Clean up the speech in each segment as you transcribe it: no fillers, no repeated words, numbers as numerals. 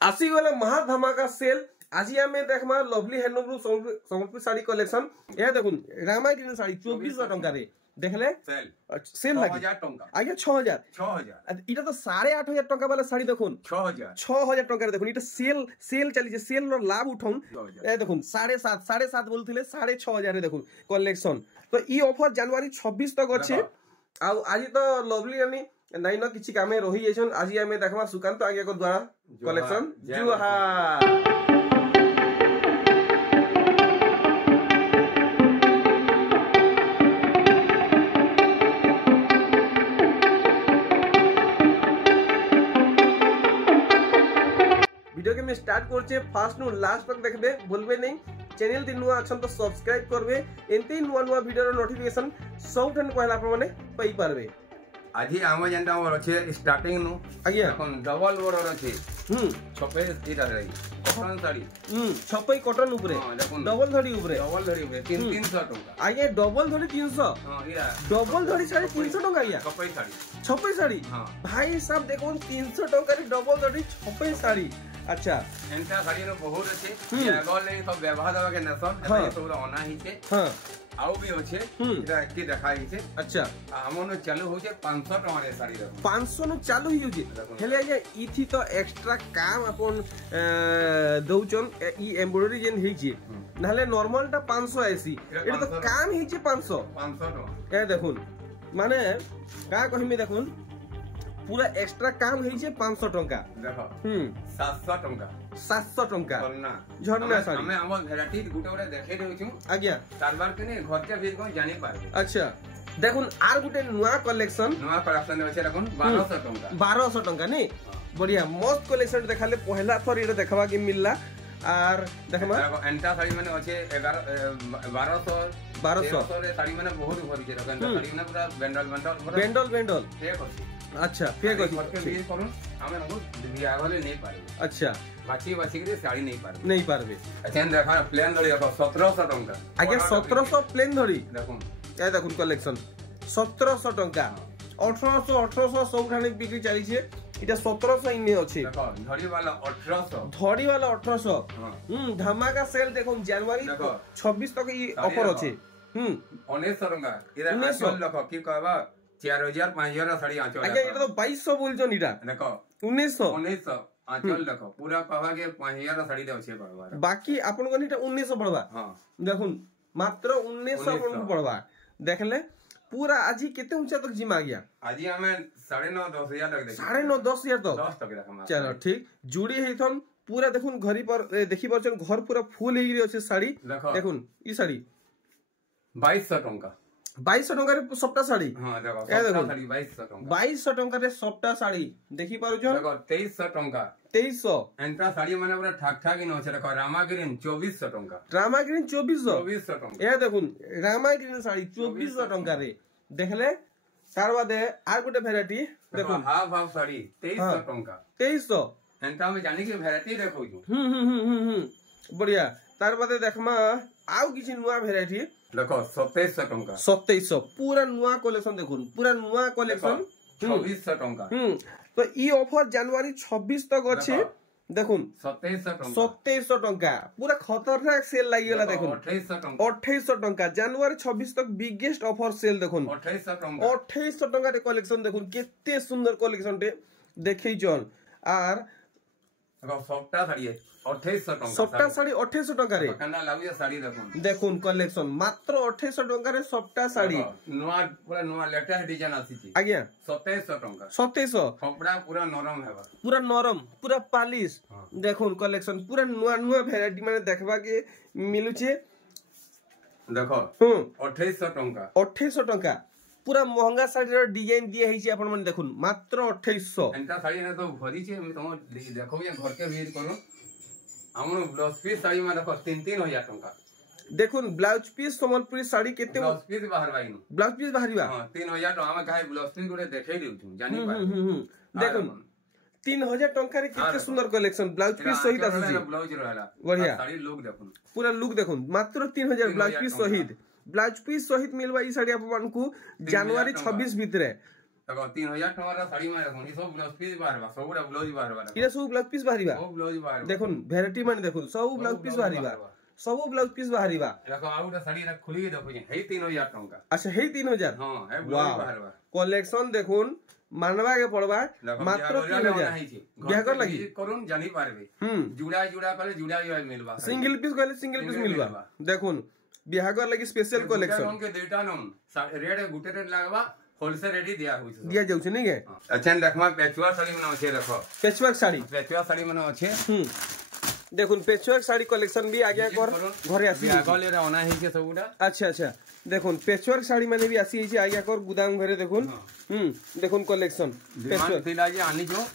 आसी गला महा धमाका सेल आज आम देखमा lovely handloom Sambalpur sari collection या देखुन रामा ग्रीन साड़ी 2400 टंका रे देखले सेल लागी आगे 6000 इटा तो 8500 टंका वाला साड़ी देखुन 6000 टंका रे देखुन इटा सेल चली जे सेल रो लाभ उठाउन ए देखुन 7.5 बोलथिले 6500 रे देखुन कलेक्शन तो ई ऑफर जनवरी 26 तक अछि आ आज तो लवली यानी नहीं ना किछि कामे रही जेछन आज हमें देखमा सुकांत आगे को द्वारा कलेक्शन जुहा वीडियो के मैं स्टार्ट करछे फास्ट नु लास्ट तक देखबे भूलबे नहीं चैनल दिन नुआ अछन तो सब्सक्राइब करबे एंती नुआ वीडियो रो नोटिफिकेशन सबठन पहला आपन माने पई पारबे आज आम जेनटा हमर अछि स्टार्टिंग नु आज्ञा এখন डबल बॉर्डर अछि छपे इटा रही कॉटन साड़ी छपई कॉटन ऊपर डबल धड़ी ऊपर 300 टका आज्ञा डबल धड़ी 300 हां इरा डबल धड़ी साड़ी 300 टका आज्ञा छपई साड़ी हां भाई साहब देखो 300 टका रे डबल धड़ी छपई साड़ी अच्छा एंटा साड़ी रो बहुत अछि ये अगले सब व्यवहार दवा के नसन ए सब अना हिचे हां आउ भी होछे इरा की देखाई छे अच्छा हमनो चालू होछे 500 टका रे साड़ी रो 500 नु चालू ही होछे हेले आज्ञा इथि तो एक्स्ट्रा काम अपन दउचन ई एम्ब्रॉयडरी जेन हिचे नहले नॉर्मल टा 500 आसी एटा तो काम हिचे 500 टका ए देखुन माने का कहिमे देखुन पूरा एक्स्ट्रा काम हिचे 500 टका देखो 700 टका 700 टका झरना साड़ी हमें हम वैरायटी गुटे गुटे देखे देउछु आज्ञा कारबार के ने घर के भी कोई जानि पारबे अच्छा देखुन आर गुटे नुआ कलेक्शन होचे देखुन 1200 टका 1200 टका नै बढ़िया मस्त कलेक्शन देखाले पहला थोर इडा देखबा के मिलला आर देखमा एंटा साड़ी माने होचे 1200 रे साड़ी माने बहुत भरी छे एंटा साड़ी माने पूरा बेंडल ठीक अछि अच्छा फेक अछि के भी करूं हमें हमको बिया वाले नहीं पारबे अच्छा बाची के साड़ी नहीं पारबे अच्छा देखा प्लेन धड़ी 1700 टका आगे 1700 प्लेन धड़ी देखुन ए देखुन कलेक्शन 1700 टका 1800 सब खाने बिक्री चली छे इटा 1700 इने अछि देखो धड़ी वाला 1800 धमाका सेल देखो जनवरी 26 तक ई ऑफर अछि 1900 टका इरा 1900 लखो की कहबा 4000 5000 साड़ी आंचल आगे इटा तो 2200 बोलजन इटा देखो 1900 आंचल देखो पूरा कहबा के 5000 साड़ी दे छै पड़वा बाकी अपन गनी 1900 पड़वा हां देखुन मात्र 1900 अपन पड़वा देखले पूरा आज केते ऊंचा तक जिमा गया आज हमें 9.5 10,000 तक देखि 9.5 10,000 तक 10 तक रखम चलो ठीक जुड़ी हेथन पूरा देखुन घरी पर देखि परछन घर पूरा फुल हेगी रे अछि साड़ी देखुन ई साड़ी 2200 टका 2200 टका रे सबटा साड़ी हां देखो सबटा साड़ी 2200 टका 2200 टका रे सबटा साड़ी देखि पारो छ देखो 2300 टका 2300 एंटा साड़ी माने पूरा ठाक ठाक इन होछ देखो रामा ग्रीन 2400 टका रामा ग्रीन 2400 टका ए देखुन रामा ग्रीन साड़ी 2400 टका रे देखले तार बादे आ गुटे वैरायटी देखुन हाफ साड़ी 2300 टका 2300 एंटा में जानि के वैरायटी देखो छु बढ़िया तार बादे देखमा आउ किछि नुवा वैरायटी देखो 2700 टका 2700 पूरा नुवा कलेक्शन देखुन पूरा नुवा कलेक्शन 2400 टका तो ई ऑफर जनवरी 26 तक अछि देखुन 2700 टका पूरा खतरनाक सेल लागि गेला देखुन 2800 टका जनवरी 26 तक बिगेस्ट ऑफर सेल देखुन 2800 टका रे कलेक्शन देखुन केते सुंदर कलेक्शन टे देखै जन आर सबटा साड़ी 2800 टका सबटा साड़ी 2800 टका रे कंडा लागिया साड़ी देखुन कलेक्शन मात्र 2800 टका रे सबटा साड़ी नोआ पूरा नोआ लेटेस्ट डिजाइन आसी आज्ञा 2700 टका 2700 कपड़ा पूरा नरम हेबा पूरा पालिश देखुन कलेक्शन पूरा नुआ वैरायटी माने देखबा के मिलु छे देखो 2800 टका 2800 टका पूरा महंगा साड़ी रो डिजाइन दिए है अपन मन देखुन मात्र 2800 एंटा साड़ी ने तो भरी छे तुम देखो ये घर के विजिट करो हमन ब्लाउज पीस साड़ी में देखो 3-3000 टका देखुन ब्लाउज पीस संबलपुरी साड़ी केते ब्लाउज पीस बाहर बाइनु ब्लाउज पीस बाहरीबा हां 3000 टका हम काहे ब्लाउज पीस गुडे देखै देउ छु जानि पा देखुन 3000 टका रे केते सुंदर कलेक्शन ब्लाउज पीस सहित आसी ब्लाउज रहला बढ़िया साड़ी लुक देखुन पूरा लुक देखुन मात्र 3000 ब्लाउज पीस सहित मिलबा ई साड़ी अपन को जनवरी 26 भितरे देखो 3000 टका साड़ी में देखो सब ब्लाउज पीस बाहरबा सबुरा ब्लाउज बाहरबा इरा सब ब्लाउज पीस बाहरिबा सब ब्लाउज बाहरबा देखुन वैरायटी माने देखुन सब ब्लाउज पीस बाहरिबा सब ब्लाउज पीस बाहरिबा देखो आउटा साड़ी रा खुली के देखो हे 3000 टका अच्छा हे 3000 हां हे ब्लाउज बाहरबा कलेक्शन देखुन मानवा के पड़बा मात्र 3000 बिहागर लगी करून जानी पारबे जुड़ा जुड़ा करे जुड़ा जुड़ा मिलबा सिंगल पीस कहले सिंगल पीस मिलबा देखुन बिहागर लगी स्पेशल कलेक्शन उनके देटा नम रेड गुटे रेड लागबा होलसेल रेडी दिया जाउछ नहीं के अच्छा देखमा पेचुआ साड़ी में अच्छे रखो पेचवर्क साड़ी में अच्छे देखुन पेचवर्क साड़ी कलेक्शन भी आगे कर घरे आसी आगले रे ओना हिके सबुडा अच्छा अच्छा देखुन पेचवर्क साड़ी माने भी आसी हिचे आगे कर गुदाम घरे देखुन देखुन कलेक्शन पेचवर्क थिला जे आनी जो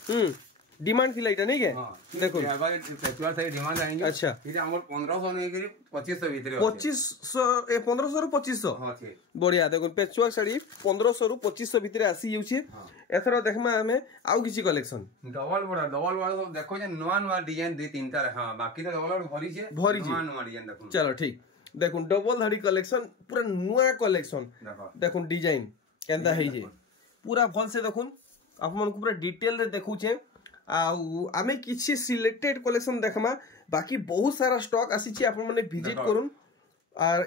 डिमांड थिला इटा नहीं के देखुन आगे पेचवर्क साड़ी डिमांड आनी जो अच्छा इटा हमर 1500 नहीं करी 2500 भीतर 2500 ए 1500 रु 2500 हां छे बढ़िया देखुन पेचवर्क साड़ी 1500 रु 2500 भीतर आसी जाउछे एथरो देखमा हमें आउ किछि कलेक्शन डबल बड़ा सब देखो जे नवा नवा डिजाइन दे तीनटा हां बाकी तो डबल भरी छे नवा नवा डिजाइन देखो चलो ठीक देखुन डबल धाड़ी कलेक्शन पूरा नुआ कलेक्शन देखुन डिजाइन केंदा है जे पूरा भल से देखुन आप मन को पूरा डिटेल रे देखु छे आमे किछि सिलेक्टेड कलेक्शन देखमा बाकी बहुत सारा स्टॉक आसी छी आप माने विजिट करूं और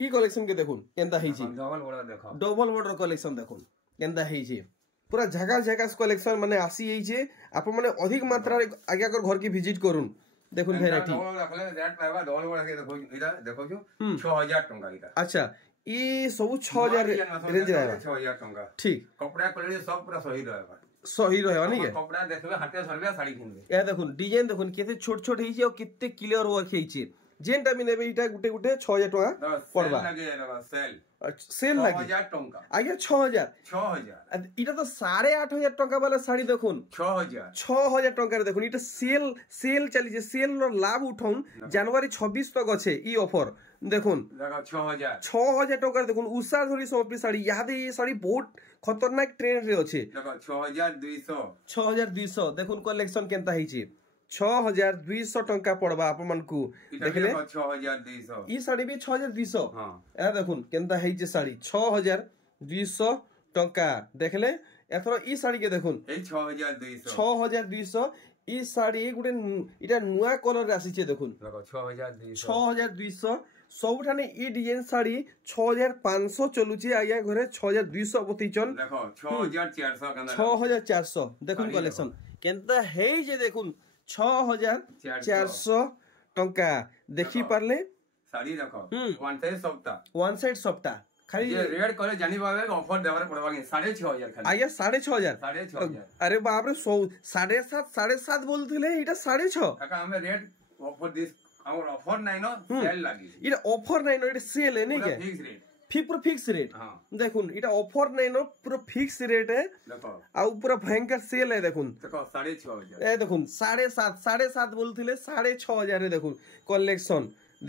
ई कलेक्शन के देखुन केंदा है छी डबल बॉर्डर कलेक्शन देखुन केंदा है छी पूरा झकास कलेक्शन माने आसी है जे आप माने अधिक मात्रा रे आगे कर घर की विजिट करूं देखुन वैरायटी रेट पाइबा डबल बॉर्डर के देखो इटा देखो जो 6000 टका इटा अच्छा ई सब 6000 रेंज आएगा 6000 टका ठीक कपड़ा क्वालिटी सब पूरा सही रहेगा सही रहे नहीं के कपड़ा देखबे हाथे सरबे साड़ी किनबे या देखुन डिजाइन देखुन केते छोट छोट हिचे और केते क्लियर वर्क हिचे जेनटा भी नेबे इटा गुटे गुटे 6000 टका पड़बा सेल लागे 6000 टका आगे 6000 इटा तो 8500 टका वाला साड़ी देखुन 6000 टका रे देखुन इटा सेल चली जे सेल रो लाभ उठाउन जनवरी 26 तक अछि ई ऑफर देखुन 6000 टका देखुन उषा धरी समर्पित साड़ी याद ये साड़ी बहुत खतरनाक ट्रेंड रे अछि देखो 6200 देखुन कलेक्शन केनता हिची 6200 टका पड़बा आप मन को देखले 6200 ई साड़ी भी 6200 हां ए देखुन केनता हिची साड़ी 6200 टका देखले एथरो ई साड़ी के देखुन ए 6200 ई साड़ी गुटे इटा नुआ कलर आसी छे देखुन देखो 6200 सबठाने ई डिजाइन साड़ी 6500 चलु छी आया घरे 6200 बतीचन देखो 6400 कंदा 6400 देखुन कलेक्शन केनता हे जे देखुन 6400 टका देखि पारले साड़ी देखो वन साइड सप्ता खाली ये रेड करे जानी पावे ऑफर देवारे पड़बा के 6500 खाली आया 6500 अरे बाप रे 7.5 बोलथिले इटा 6.5 काका हमें रेड ऑफर दिस और ऑफर नहीं नो सेल लागी इटा ऑफर नहीं नो इटा सेल है नहीं के फिक्स रेट पूरा फिक्स रेट देखुन इटा ऑफर नहीं नो पूरा फिक्स रेट है देखो आ पूरा भयंकर सेल है देखुन देखो 6500 ए देखुन 7.5 बोलथिले 6500 रे देखुन कलेक्शन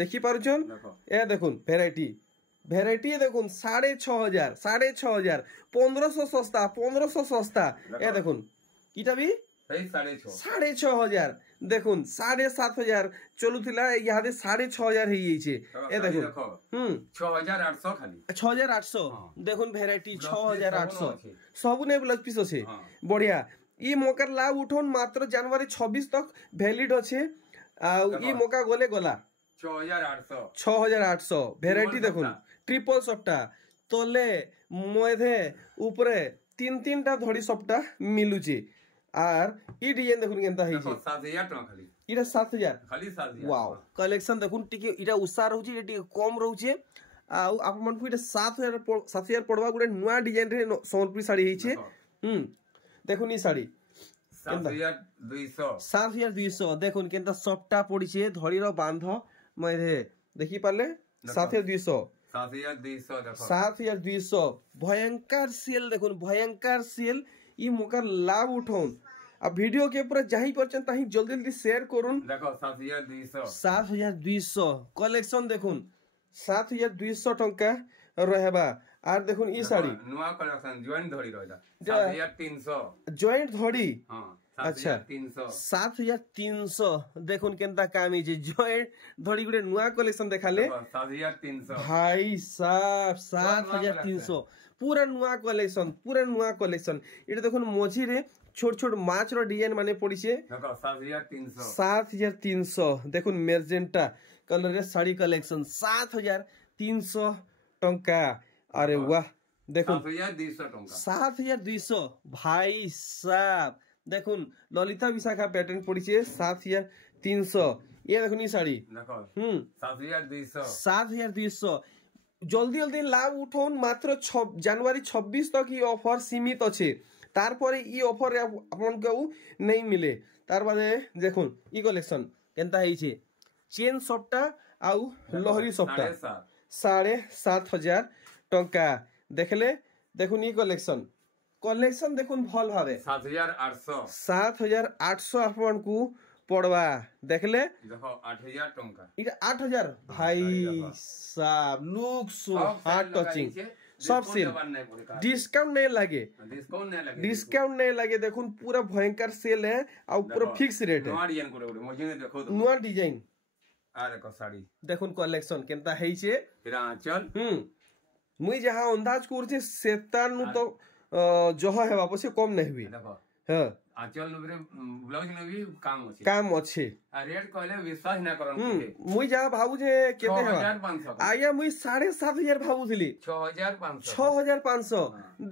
देखि पारुछन ए देखुन वैरायटी देखुन 6500 1500 सस्ता ए देखुन इटा भी 6500 देखुन 7500 चलुथिला यादे 6500 हे येछे ए देखुन 6800 खाली 6800 देखुन वैरायटी 6800 सब ने ब्लाउज पीस আছে बढ़िया ई मौका लाभ उठोन मात्र जनवरी 26 तक वैलिड আছে आ ई मौका गले गला 6800 वैरायटी देखुन ट्रिपल सप्टा तले मधे ऊपरे तीन टा धड़ी सप्टा मिलुची आर ई डिजाइन देखुन केनता है 7000 टका खाली इटा 7000 खाली 7000 वाओ कलेक्शन देखुन टिके इटा उषा रहउची इटा टिके कम रहउचे आ आप मन को इटा 7000 पड़वा गुडे नुआ डिजाइन रे सोनपुरी साड़ी हिचे देखुन ई साड़ी 7200 देखुन केनता सप्टा पड़ीचे धड़ी रो बांध मधे देखि पाले 7200 देखो 7200 भयंकर सेल देखुन भयंकर सेल ई मौका लाभ उठाउन अब वीडियो के पूरा जाही परचन ताही जल्दी शेयर करूं देखो 7200 कलेक्शन देखुन 7200 टका रहबा आर देखुन ई साड़ी नुआ कलेक्शन जॉइंट धड़ी रहला 7300 जॉइंट धड़ी हां अच्छा 7300 देखुन केनता काम ही जॉइंट धड़ी गुटे नुआ कलेक्शन देखाले 7300 भाई साहब 7300 पूरा नुआ कलेक्शन इटे देखुन मझी रे छोट छोट माछ रो डिजाइन माने पड़ी छे 7300 देखुन मेजेंटा कलर रे साड़ी कलेक्शन 7300 टंका। अरे वाह देखुन 7200 भाई साहब देखुन ललिता विशाखा पैटर्न पड़ी छे 7300 ये देखुन ई साड़ी 7200 जल्दी जल्दी लाभ उठाउन मात्र जनवरी 26 तक ई ऑफर सीमित अच्छे तार परे ई ऑफर आपन को नहीं मिले तार बादे देखुन ई कलेक्शन केनता है छे चेन सप्टा आउ लहरी सप्टा 7500 टंका देखले देखुन ई कलेक्शन देखुन भल भावे 7800 आपन को पड़वा देखले देखो 8000 टंका इटा 8000 भाई साहब लुक सो हार्ट टचिंग सब सेल डिस्काउंट नहीं लगे देखुन पूरा भयंकर सेल है और पूरा फिक्स रेट है नुआ डिजाइन साड़ी देखुन कलेक्शन केनता है छे आंचल मुई जहां अंदाज करछे सेतान तो जह है वापस कम नहीं हुई हां आंचल नुबरे ब्लाउज में भी काम अच्छे रेट कहले विश्वास ना करन मुई जहां भाबू जे केते है 6500 आया मुई 7500 भाबू थली 6500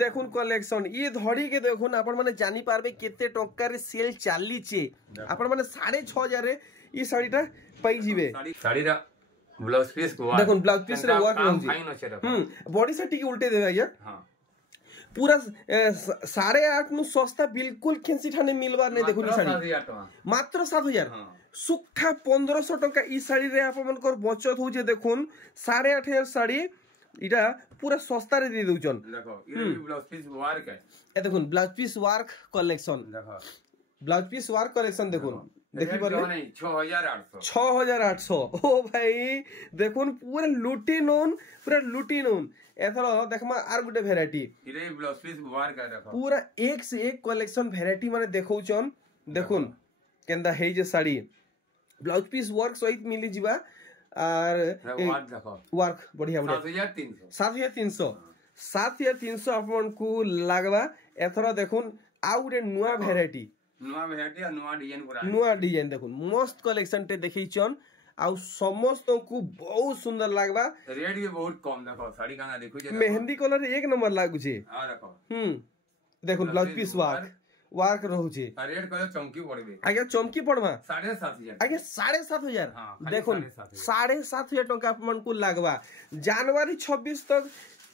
देखुन कलेक्शन ई धड़ी के देखुन अपन माने जानि पारबे केते टक्का रे सेल चाली छे अपन माने 6500 रे ई साड़ीटा पाई जिवे साड़ी रा ब्लाउज पीस देखुन ब्लाउज पीस रे वर्क रहउजी बॉडी से टिके उल्टे दे भैया हां पूरा 8.5 नु सस्ता बिल्कुल खेंसी ठाने मिलबार नहीं देखुन साड़ी मात्र 7000 सुखा 1500 टका ई साड़ी रे आपन कर बचत हो जे देखुन 8500 साड़ी इटा पूरा सस्ता रे दे दउचन देखो ई ब्लाउज पीस वर्क है ए देखुन ब्लाउज पीस वर्क कलेक्शन देखो ब्लाउज पीस वर्क कलेक्शन देखुन देखि पर 6800 ओ भाई देखुन पूरा लुटी known एथरो देखमा are Gute variety इरे blouse piece work है देखो पूरा एक से एक कलेक्शन वैरायटी माने देखौचन देखुन केंदा हे जे साड़ी ब्लाउज पीस वर्क सहित मिली जिबा आर वर्क बढ़िया 7300 अपन को लागबा एथरो देखुन आ गुटे नुआ वैरायटी नुआ डिजाइन देखुन मस्त कलेक्शन टे देखिचन आ समस्त को बहुत सुंदर लागबा रेट भी बहुत कम देखो साड़ी काना देखु जे मेहंदी कलर एक नंबर लागु छे आ देखो देखुन ब्लाउज पीस वर्क रहू छे रेट कहो चमकी पड़बे आगे चमकी पड़वा 7500 आगे 7500 देखुन 7500 टका अपन को लागबा जनवरी 26 तक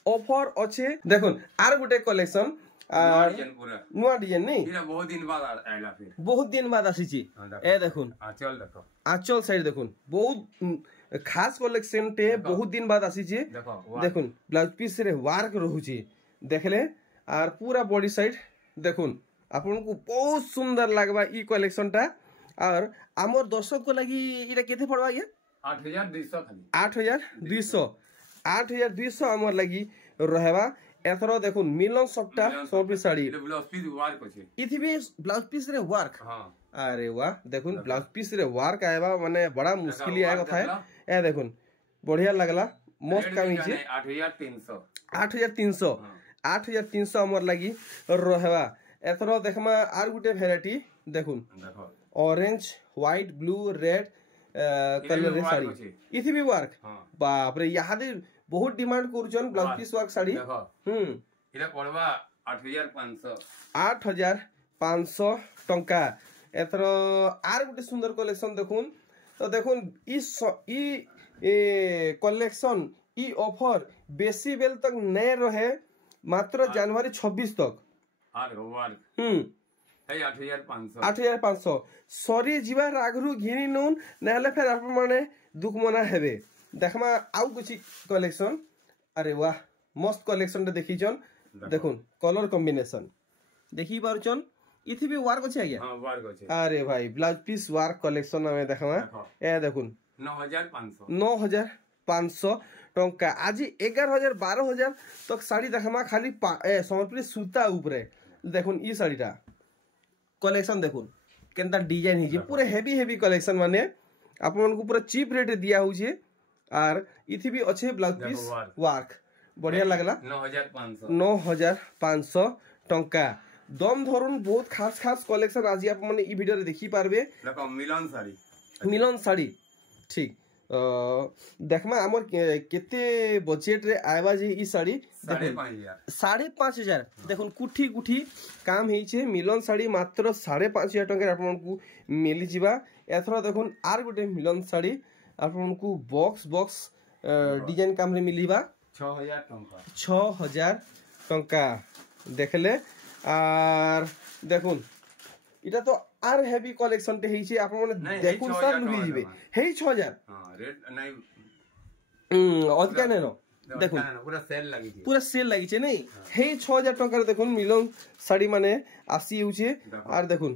ऑफर अच्छे देखुन आर गुटे कलेक्शन नुआ डिजाइन नहीं बहुत दिन बाद आइला फिर बहुत दिन बाद आसी छी ए देखुन आंचल साइड देखुन बहुत खास कलेक्शन टे बहुत दिन बाद आसी छी देखुन ब्लाउज पीस रे वर्क रहू छी देखले आर पूरा बॉडी साइड देखुन आपन को बहुत सुंदर लागबा ई कलेक्शन टा और हमर दर्शक को लागि इटा केते पड़बा ये 8200 खाली 8200 हमर लागि रहबा एथरो देखुन मिलन सप्टा सोपी साड़ी ब्लाउज पीस वर्क अछि इथि भी ब्लाउज पीस रे वर्क हां अरे वाह देखुन ब्लाउज पीस रे वर्क आएबा माने बड़ा मुश्किल आए कथा है ए देखुन बढ़िया लागला मस्त काम हिचे 8300 हमर लागि रहबा एथरो देखमा आर गुटे वैरायटी देखुन orange white blue red colour रे साड़ी इथि भी वर्क बाप रे यहां दे बहुत डिमांड करूचन ब्लाउज पीस वर्क साड़ी इला पड़वा 8500 टंका एथरो आर गुटे सुंदर कलेक्शन देखुन तो देखुन ई कलेक्शन ई ऑफर बेसी बेल तक नहीं रहे मात्र जनवरी 26 तक 8500 सॉरी जीवार आगरू घिनी नून नहले फिर आप माने दुख मना हेबे देखमा आउ कुछ कलेक्शन अरे वाह मस्त कलेक्शन टे देखिचन देखुन कलर कॉम्बिनेशन देखि पारुचन इथि भी वर्क अछि आज्ञा हां वर्क अछि अरे भाई ब्लाउज पीस वर्क कलेक्शन में देखमा ए देखुन 9500 टंका आज 11000 12000 तक साड़ी देखमा खाली संबलपुरी सूता ऊपरे देखुन ई साड़ीटा कलेक्शन देखुन केनता डिजाइन हिजे पूरा हेवी हेवी कलेक्शन माने आपन को पूरा चीप रेट दिया होचे आर इथि भी अच्छे ब्लाउज पीस वर्क बढ़िया लागला 9500 टंका दम धरुन बहुत खास खास कलेक्शन आज आप माने ई वीडियो रे देखि पारबे देखो मिलन साड़ी ठीक देखमा हमर केते बजट रे आइबा जे ई साड़ी 5,500 देखुन कुठी कुठी काम हेइछे मिलन साड़ी मात्र 5,500 टंका आपन को मिली जिबा एथरा देखुन आर गोटे मिलन साड़ी आपन को बॉक्स बॉक्स डिजाइन काम रे मिलिबा 6,000 टंका देखले आर देखुन इटा तो आर हेवी कलेक्शन टे हेइछे आपन माने देखुन सर लुई जिबे हेइ 6,000 हां रेट नै अधिका नै न देखुन पूरा सेल लागि छे नै हेइ 6,000 टंका देखुन मिलन साड़ी माने आसी होउछे आर देखुन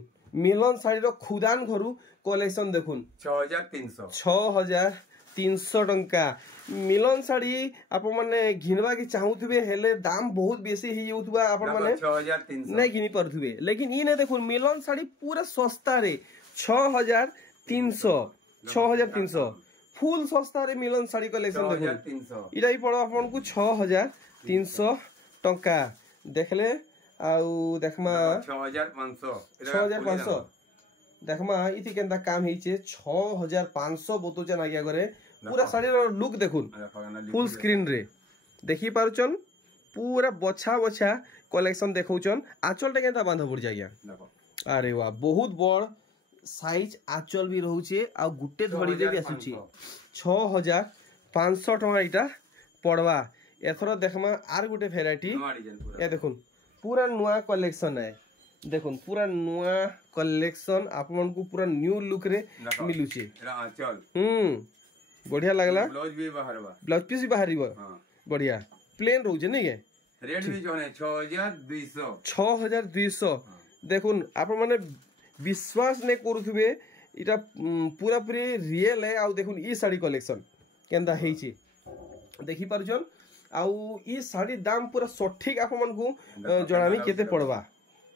मिलन साड़ी रो खुदान घरु कलेक्शन देखुन 6,300 टंका मिलन साड़ी आप माने घिनवा के चाहूथबे हेले दाम बहुत बेसी ही होतबा आप माने 6,300 नै घिनी परथुबे लेकिन ई ने देखुन मिलन साड़ी पूरा सस्ता रे 6,300 फुल सस्ता रे मिलन साड़ी कलेक्शन देखुन इटा ही पड़ो आपन को 6,300 टंका देखले आउ देखमा 6,500 देखमा इति केनता काम हेइछे 6,500 बोतोचन आगे करे पूरा साड़ी रो लुक देखुन फुल स्क्रीन रे देखि पारुचन पूरा बछा बछा कलेक्शन देखौचन आचल टे केनता बांध पड़ जाइया अरे वाह बहुत बड़ साइज आचल भी रहउचे आ गुटे धड़ी रे भी आसुची 6,500 टका इटा पड़वा एथरो देखमा आर गुटे वेराइटी ए देखुन पूरा नुआ कलेक्शन है देखुन पूरा नुआ कलेक्शन आपन को पूरा न्यू लुक रे मिलुचे बढ़िया लागला ब्लाउज पीस भी बाहरिबो बढ़िया प्लेन रहउचे नै के रेट भी जोने 6,200 देखुन आपन माने विश्वास नै करूथबे इटा पूरा पूरी रियल है आ देखुन ई साड़ी कलेक्शन केनदा हेइची देखि पारुछन आ ई साड़ी दाम पूरा सठिक आपन को जणामी केते पड़वा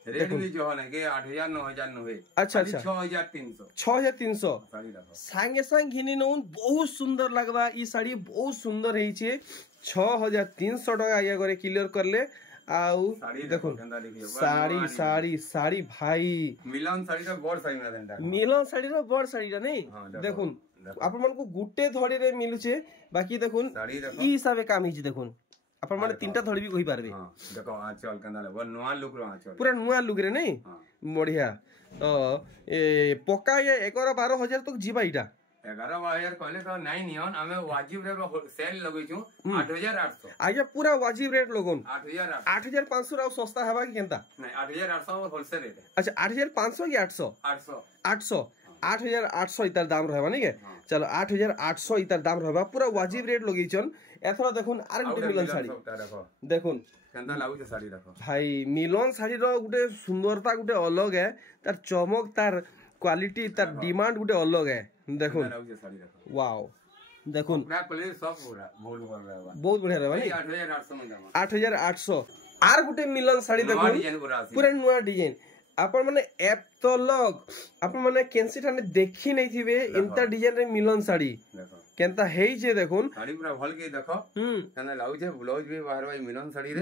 रेट भी जो है के 8,000 9,090 अच्छा 6,300 संगे संग घिनी नउन बहुत सुंदर लगबा ई साड़ी बहुत सुंदर हेइछे 6,300 टका आया करे क्लियर करले आउ देखो साड़ी साड़ी साड़ी भाई मिलन साड़ी रो बड़ साड़ी ना देंदा मिलन साड़ी रो बड़ साड़ी रा नै देखुन आपन मन को गुटे धड़ी रे मिलुचे बाकी देखुन ई हिसाबे काम हिचे देखुन अपन माने तीनटा धड़ी भी कहि पारबे हां देखो आंचल कंदा ले नुआ लुक रो आंचल पूरा नुआ लुक रे नै बढ़िया ए पक्का ये 11-12,000 तक जीवा इटा 11-12,000 कहले तो नहीं नियन हमें वाजिब रेट सेल लगै छु 8,800 आगे पूरा वाजिब रेट लगन 8,500 राव सस्ता हेबा कि केनता नहीं 8,800 होलसेल रेट अच्छा 8,500 कि 800 8,800 इतार दाम रहबा नै के चलो 8,800 इतार दाम रहबा पूरा वाजिब रेट लगै छन एथरा देखुन आर गुटे मिलन साड़ी देखुन केनता लागु साड़ी देखो भाई मिलन साड़ी रो गुटे सुंदरता गुटे अलग है तार चमक तार क्वालिटी तार डिमांड गुटे अलग है देखुन वाओ देखुन पूरा क्वालिटी सब पूरा बहुत बढ़िया रहबा नै 8,800 में दाम 8,800 आर गुटे मिलन साड़ी देखुन पूरा नुआ डिजाइन आपन माने एप तो लग आपन माने केनसी ठाने देखि नै थिबे इंता डिजाइन रे मिलन साड़ी केनता हेइ जे देखुन साड़ी पूरा भल के देखो कने लाउ जे ब्लाउज भी बाहर भाई मिलन साड़ी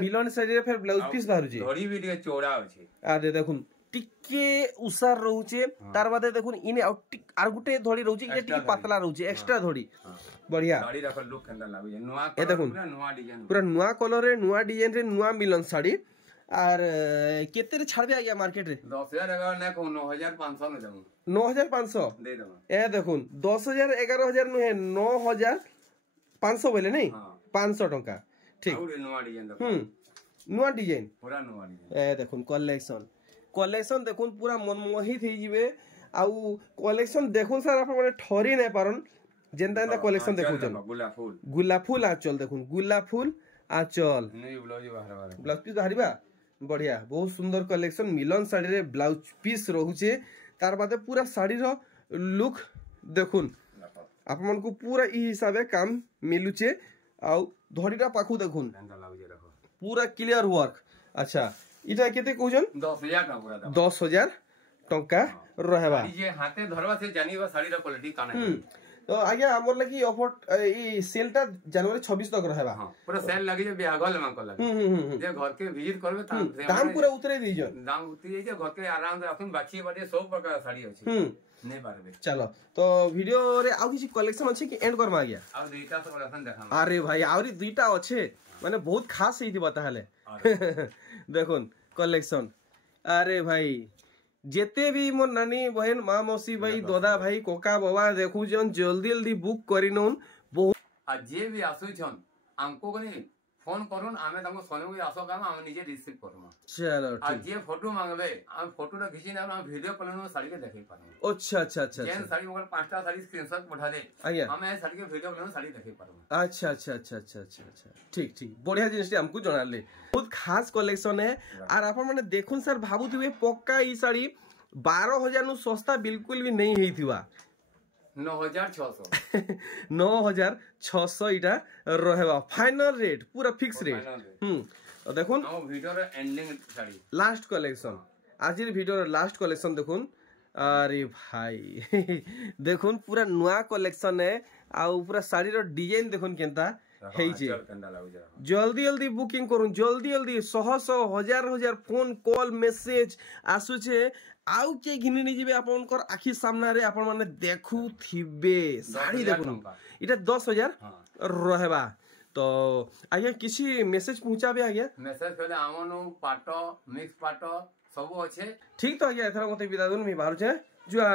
रे फिर ब्लाउज पीस बाहर जे धड़ी भी चौड़ा अछि आदे देखुन टिके उसार रहउचे तार बादे देखुन इने आर गुटे धड़ी रहउचे ये टिके पतला रहउचे एक्स्ट्रा धड़ी बढ़िया साड़ी देखो लुक केनता लागु जे नुआ ए देखुन पूरा नुआ कलर रे नुआ डिजाइन रे नुआ मिलन साड़ी आर केते रे छाड़बे आया मार्केट रे 10,000 अगर ना को 9,500 में दमु 9,500 दे दम ए देखुन 10,000 11,000 नु है 9,500 बोले नहीं 500 टका ठीक और नुआ डिजाइन देखो नुआ डिजाइन पूरा नुआ डिजाइन ए देखुन कलेक्शन देखुन पूरा मनमोहित हे जिवे आउ कलेक्शन देखुन सर आप माने ठरी नै पारन जेंता एंता कलेक्शन देखु जन गुलाब फूल आचल देखुन गुलाब फूल आचल नहीं ब्लाउज पीस बाहरिबा बढ़िया बहुत सुंदर कलेक्शन मिलन साड़ी रे ब्लाउज पीस रहउचे तार बादे पूरा साड़ी रो लुक देखुन आप मन को पूरा ई हिसाबे काम मिलुचे आउ धड़ीटा पाखु देखुन पूरा क्लियर वर्क अच्छा इटा केते कहजन 10,000 का पूरा 10,000 टंका रहबा ये हाथे धरवा से जानिबा साड़ी रा क्वालिटी काना तो आज्ञा हमर लगी ऑफर ई सेलटा जनवरी 26 तक रहबा पूरा सेल लगी जे बियागल मा को लगी जे घर के विजिट करबे दाम पूरा उतरे दीजो दाम उतरी जे घर के आराम से अपन बाछी बाटे सब प्रकार साड़ी अछि नहीं पारबे चलो तो वीडियो रे आउ किसी कलेक्शन अछि कि एंड करबा आज्ञा आ दुईटा से कलेक्शन देखा अरे भाई आउरी दुईटा अछि माने बहुत खास हेथि बताहले देखुन कलेक्शन अरे भाई जेते भी मोर नानी बहन माँ मौसी भाई दादा भाई कोका बाबा देखु जन जल्दी जल्दी बुक करिनोन बहुत आ जे भी आसु छन हमको कनी फोन करूँ आमे तमको सोने को आसो काम हम निजे रिसीव करूँ चलो आ जे फोटो मांगबे हम फोटो रा खींची ना हम वीडियो कॉल में साड़ी के देखै पारबो अच्छा अच्छा अच्छा जेन साड़ी मगर पांचटा साड़ी स्क्रीनशॉट पठा दे हम ए साड़ी के वीडियो कॉल में साड़ी देखै पारबो अच्छा अच्छा अच्छा अच्छा अच्छा अच्छा ठीक ठीक बढ़िया जिनिस हमको जणाले बहुत खास कलेक्शन है और आपण माने देखुन सर भाबुथिबे पक्का ई साड़ी 12,000 नु सस्ता बिल्कुल भी नहीं हेथिवा 9,600 9,600 इटा रहबा फाइनल रेट पूरा फिक्स रेट तो देखुन हम वीडियो रे एंडिंग साड़ी लास्ट कलेक्शन आज वीडियो रे लास्ट कलेक्शन देखुन अरे भाई देखुन पूरा नुआ कलेक्शन है आ पूरा साड़ी रो डिजाइन देखुन केनता हेइजे जल्दी जल्दी बुकिंग करूँ जल्दी जल्दी 100 हजार फोन कॉल मेसेज आसु छे आउ के घिनि नि जिबे आपनकर आखि सामना रे आपन माने देखु थिबे साड़ी देखुन इटा 10,000 रहबा तो आगे किसी मैसेज पहुंचाबे आगे मैसेज पहले आमनु पाटो मिक्स पाटो सब अच्छे ठीक तो आगे एथरा मते विदा दुन मी बाहर छे जुआ।